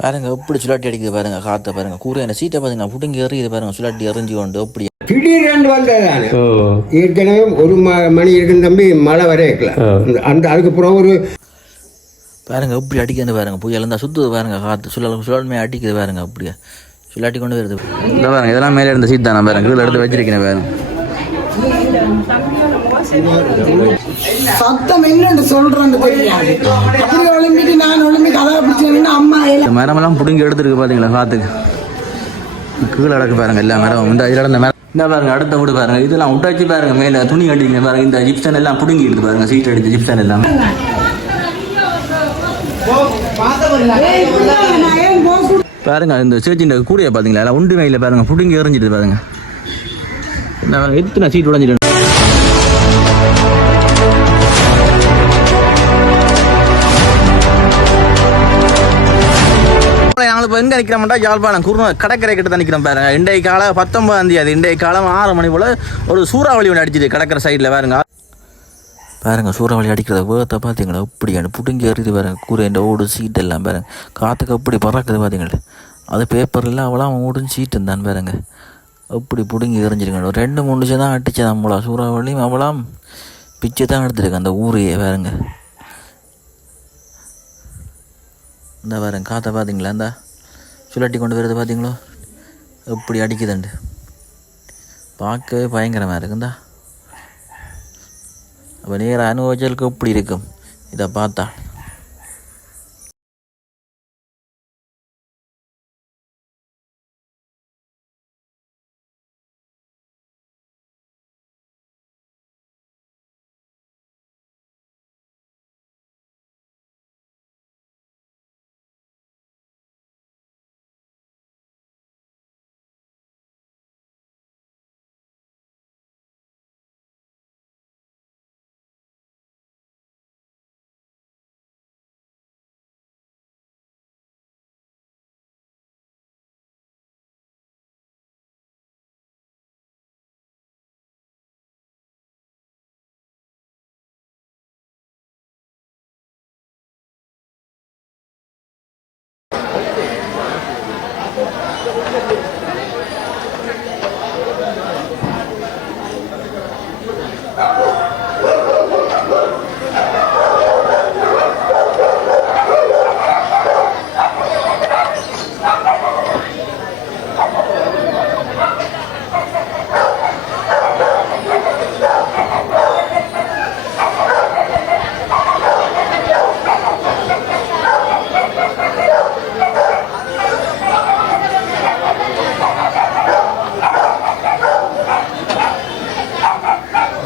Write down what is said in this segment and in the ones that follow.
பாருங்க எப்படி சுலாட்டி அடிக்குது பாருங்க, காற்றை பாருங்க, கூரையான சீட்டை பாருங்க புடுங்கி எறியுது பாருங்க, சுலாட்டி எறிஞ்சு கொண்டு அப்படி திடீரென்று வந்ததானே. ஏற்கனவே ஒரு மணி இருக்கும் தம்பி, மழை வர இருக்கலாம் அந்த அதுக்கப்புறம் ஒரு பாருங்க எப்படி அடிக்குதுன்னு பாருங்க, புயல் இருந்தால் சுற்றுது பாருங்க, காற்று சுழல்மே அடிக்குது பாருங்க, அப்படியே சுலாட்டி கொண்டு வருது. இல்லை பாருங்க, இதெல்லாம் மேலே இருந்த சீட் தானே பாருங்க, கீழே எடுத்து வச்சிருக்கேன் பாருங்க. சத்தம் என்னன்னு சொல்றேன்னு தெரியாது. அப்படி ஒலிம்பிக்கு நான் ஒலிம்பிக் கதை பிடிச்சேன்னா அம்மா மரமெல்லாம் பிடுங்கி எடுத்துருக்கு பாத்தீங்களா, காத்துக்கு கீழே அடக்கு பாருங்க எல்லா மரம். இந்த இதில் இந்த மரம் இந்த பாருங்க, அடுத்த வீடு பாருங்க, இதெல்லாம் விட்டாச்சு பாருங்க, மேலே துணி கட்டிங்க பாருங்க, இந்த ஜிப்சன் எல்லாம் பிடுங்கி எடுத்து பாருங்க, சீட் அடிச்சு ஜிப்சன் எல்லாம் பாருங்க. இந்த சேர்ச்சின் கூடைய பாத்தீங்களா, எல்லாம் உண்டு மேல பாருங்க, பிடுங்கி எறிஞ்சிட்டு பாருங்க, எத்தனை சீட் உடஞ்சிட்டு. நாங்கள் இப்போ எங்கே நிற்கிறோம்டா, யாழ்ப்பாணம் குருணூர் கடற்கரை கிட்ட தான் நிற்கிறோம் பாருங்க. இன்றைய காலம் 19ஆம் தேதி, இன்றைய காலம் 6 மணி போல் ஒரு சூறாவளி ஒன்று அடிச்சிது கடற்கரை சைடில் பாருங்க. பாருங்க சூறாவளி அடிக்கிறத வேகத்தை பார்த்தீங்களா, இப்படி புடுங்கி எறிது பாருங்க, கூரைண்ட ஓடு சீட் எல்லாம் பாருங்க, காற்றுக்கு அப்படி பறக்குது பார்த்தீங்களா, அது பேப்பரில் அவ்வளோ ஓடும் சீட்டு தான் பாருங்க, அப்படி பிடுங்கி எறிஞ்சிருக்கணும். 2-3 தான் அடித்தது நம்மளா சூறாவளியும் அவ்வளோ பிச்சு தான் எடுத்துருக்கு அந்த ஊரையே பாருங்க. இந்த பாருங்க காற்றை பார்த்தீங்களா, இந்த சுழட்டி கொண்டு வருது பார்த்தீங்களோ, எப்படி அடிக்குதுண்டு பார்க்கவே பயங்கரமாக இருக்குந்தா. அப்போ நேராக அனுபவிச்சலுக்கு எப்படி இருக்கும் இதை பார்த்தா.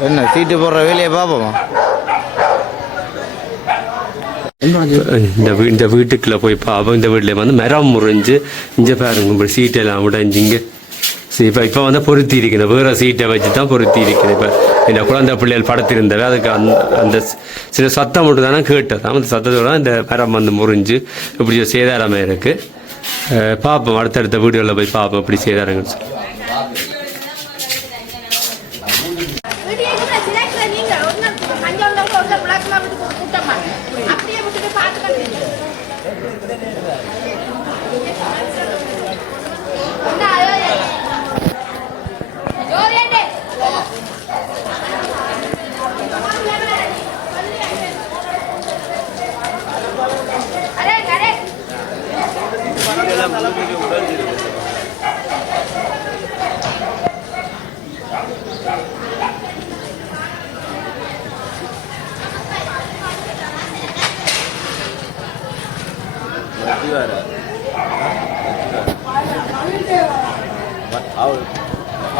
என்ன சீட்டு போடுற வேலையை பார்ப்போமா. இந்த வீட்டுக்குள்ளே போய் பார்ப்போம். இந்த வீட்டில் வந்து மரம் முறிஞ்சு இங்கே பாருங்க, இப்போ சீட்டெல்லாம் உடைஞ்சிங்க. சரி, இப்போ வந்து பொருத்தி இருக்கணும், வேறு சீட்டை வச்சு தான் பொருத்தி இருக்கணும். இப்போ இந்த குழந்தை பிள்ளைகள் படத்திருந்தவை அதுக்கு அந்த சில சத்தம் மட்டும் தானே கேட்டது. அந்த சத்தத்தோட இந்த மரம் வந்து முறிஞ்சு இப்படி சேதாரமாக இருக்குது. பார்ப்போம், அடுத்தடுத்த வீடுகளில் போய் பார்ப்போம் இப்படி சேதாரங்கள் சொல்லி.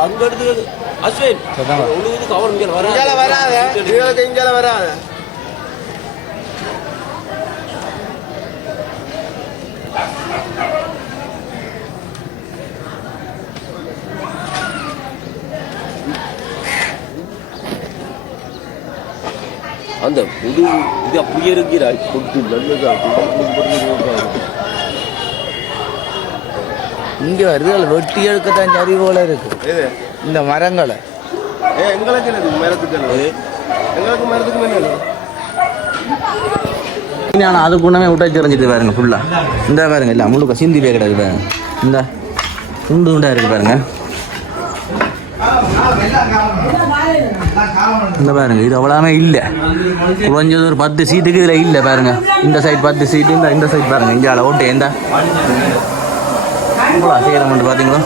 அங்க எடுத்து அஸ்வின் உழுவுதுக்கு அவன் இங்கே வராத. அந்த புது இது அப்படியே இருக்கிறாய் கொண்டு இங்கே வருது வெட்டி எடுக்கத்தான் சரி போல இருக்கு இந்த மரங்களை. எங்களுக்கு மரத்துக்கு எங்களுக்கு மரத்துக்கு ஆனால் அதுக்கு ஒன்றுமே விட்டாச்சு எறிஞ்சிட்டு பாருங்க ஃபுல்லாக. இந்த பாருங்க இல்லை முழுக்க சிந்தி போய் கிடக்கு பாருங்க. இந்த துண்டு துண்டாக இருக்குது பாருங்க. இந்த பாருங்க இது அவ்வளோமே இல்லை, குறைஞ்சது ஒரு 10 சீட்டுக்கு இதில் இல்லை பாருங்க. இந்த சைட் 10 சீட்டு, இந்த சைட் பாருங்க இந்தியாவில் ஓட்டு எந்த இவ்வளோ செய்கிறோம்னு பார்த்தீங்களா.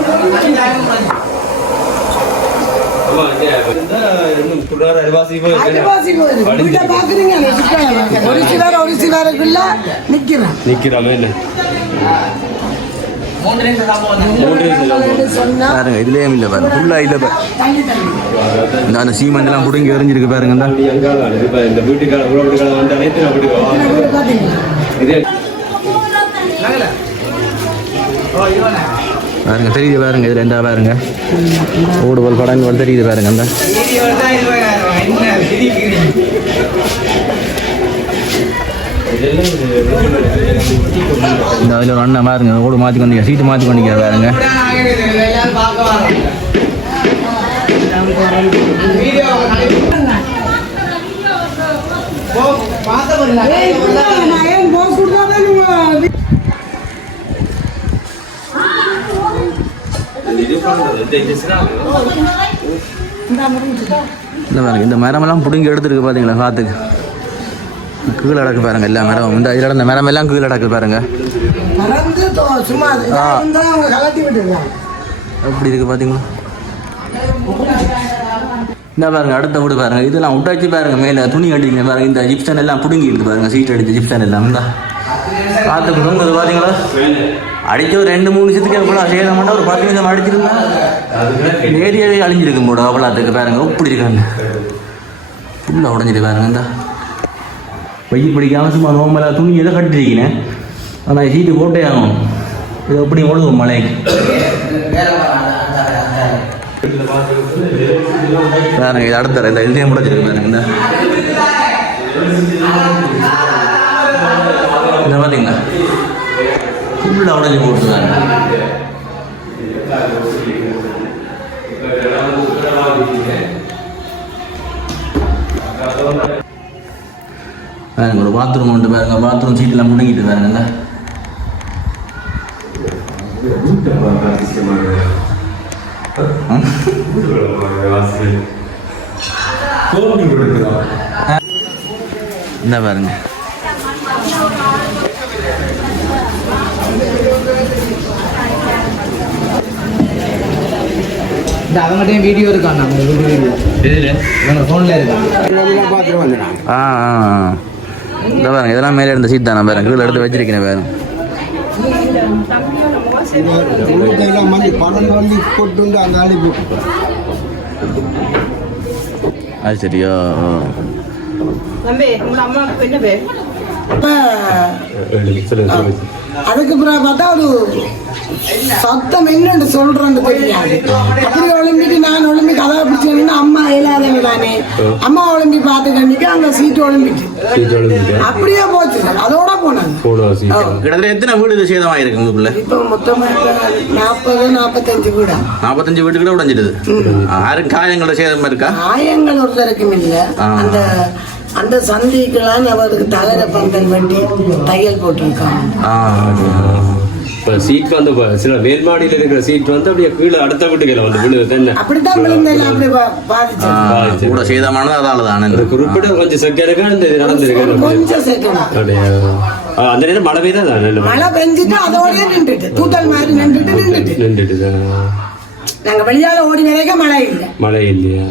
பாருங்க இதுலயும் இல்லை பாருங்க ஃபுல்லா இல்லை பாருங்க. அந்த சீமெண்ட் எல்லாம் புடுங்கி எறிஞ்சிருக்கு பாருங்க. இந்த வீட்டுக்கார பாருங்க தெரியுது பாருங்க இதுல எந்த பாருங்க ஓடுபோல் படங்கள் தெரியுது பாருங்க. அந்த இந்த அதில் ஒரு அண்ணன் பாருங்க ஓடு மாற்றி கொண்டிருக்க சீட்டு மாற்றி கொண்டிருக்க பாருங்க. இந்த பாருங்க இந்த மரமெல்லாம் பிடுங்கி எடுத்துருக்கு பார்த்தீங்களா காற்றுக்கு கீழே அடக்கு பாருங்க. எல்லா மரம் இந்த இதில் இந்த மரம் எல்லாம் கீழே அடக்கு பாருங்க. எப்படி இருக்கு பார்த்தீங்களா. இந்த பாருங்க அடுத்த வீடு பாருங்க இதெல்லாம் விட்டாச்சு பாருங்க. மேலே துணி கட்டிங்க பாருங்க. இந்த ஜிப்சன் எல்லாம் பிடுங்கி இருக்கு பாருங்க. சீட் அடிச்சு ஜிப்சன் எல்லாம் இந்த காற்றுக்கு தூங்குது பார்த்தீங்களா. அடிச்சு ஒரு 2-3 நிமிஷத்துக்கு எவ்வளோ செய்ய மாட்டோம். ஒரு 10 நிமிஷம் அடிச்சிருந்தேன் ஏரியாவே அழிஞ்சிருக்கும் போட அவ்வளோத்துக்கு பாருங்க. இப்படி இருக்காங்க ஃபுல்லாக உடஞ்சிட்டு பாருங்க. இந்த வெயில் பிடிக்காம சும்மா நோம்பல துணி எதை கட்டிருக்கீங்க. ஆனால் சீட்டு போட்டே ஆகும். இது எப்படி ஓடுவோம் மழைக்கு பாருங்க. இது அடுத்த இந்த இதுலேயும் முடிச்சிருக்கு பாருங்க. இந்த பார்த்தீங்களா ஃபுல்லாக உடஞ்சி போட்டுருக்காங்க. பாருங்க ஒரு பாத்ரூம் உண்டு பாருங்க. பாத்ரூம் சீட்டெல்லாம் முடங்கிட்டு பாருங்க. இந்த பாருங்க அவங்ககிட்ட வீடியோ இருக்காங்க. ஃபோனில் இருக்காங்க. இந்த பாருங்க இதெல்லாம் மேலே இருந்த சீட் தானே பாருங்க. கீழே எடுத்து வச்சிருக்கேன் பாருங்க. அது சரியா அதுக்கு பிறகு பார்த்தா ஒரு சத்தம் என்னன்னு சொல்றேன்னு தெரியாது. அப்படி ஒலிம்பிக்கு நான் ஒலிம்பிக் கதை பிடிச்சேன்னா அம்மா இயலாதவங்க தானே. அம்மா ஒலிம்பி பார்த்து கண்டிக்க அங்க சீட்டு ஒலிம்பிக்கு அப்படியே போச்சு. அதோட போனாங்க. கிட்டத்தட்ட எத்தனை வீடு சேதமாக இருக்கு உங்களுக்குள்ள? இப்போ மொத்தமா 40-45 வீடா. 45 வீடு கூட உடைஞ்சிடுது. யாரும் காயங்களோட சேதமா இருக்கா? காயங்கள் ஒருத்தருக்கும் இல்லை. அந்த சந்திக்கெல்லாம் அவருக்கு தகர பந்தல் வண்டி தையல் போட்டிருக்காங்க. இப்போ சீட் வந்து சில மேல்மாடியில் இருக்கிற சீட் வந்து அப்படியே கீழே அடுத்த வீட்டுக்கு வந்து விழுது. அப்படித்தான் விழுந்தெல்லாம் அப்படி பாதிச்சு கூட சேதமானது அதால தானே. குறிப்பிட்ட கொஞ்சம் செகண்டுக்கா இந்த இது நடந்திருக்கு. கொஞ்சம் செகண்ட் அந்த நேரம் மழை பெய்தான். மழை பெஞ்சிட்டு அதோடய நின்றுட்டு தூத்தல் மாதிரி நின்றுட்டு நாங்க வெளியால ஓடி வரைக்கும் மழை இல்லை. மழை இல்லையா?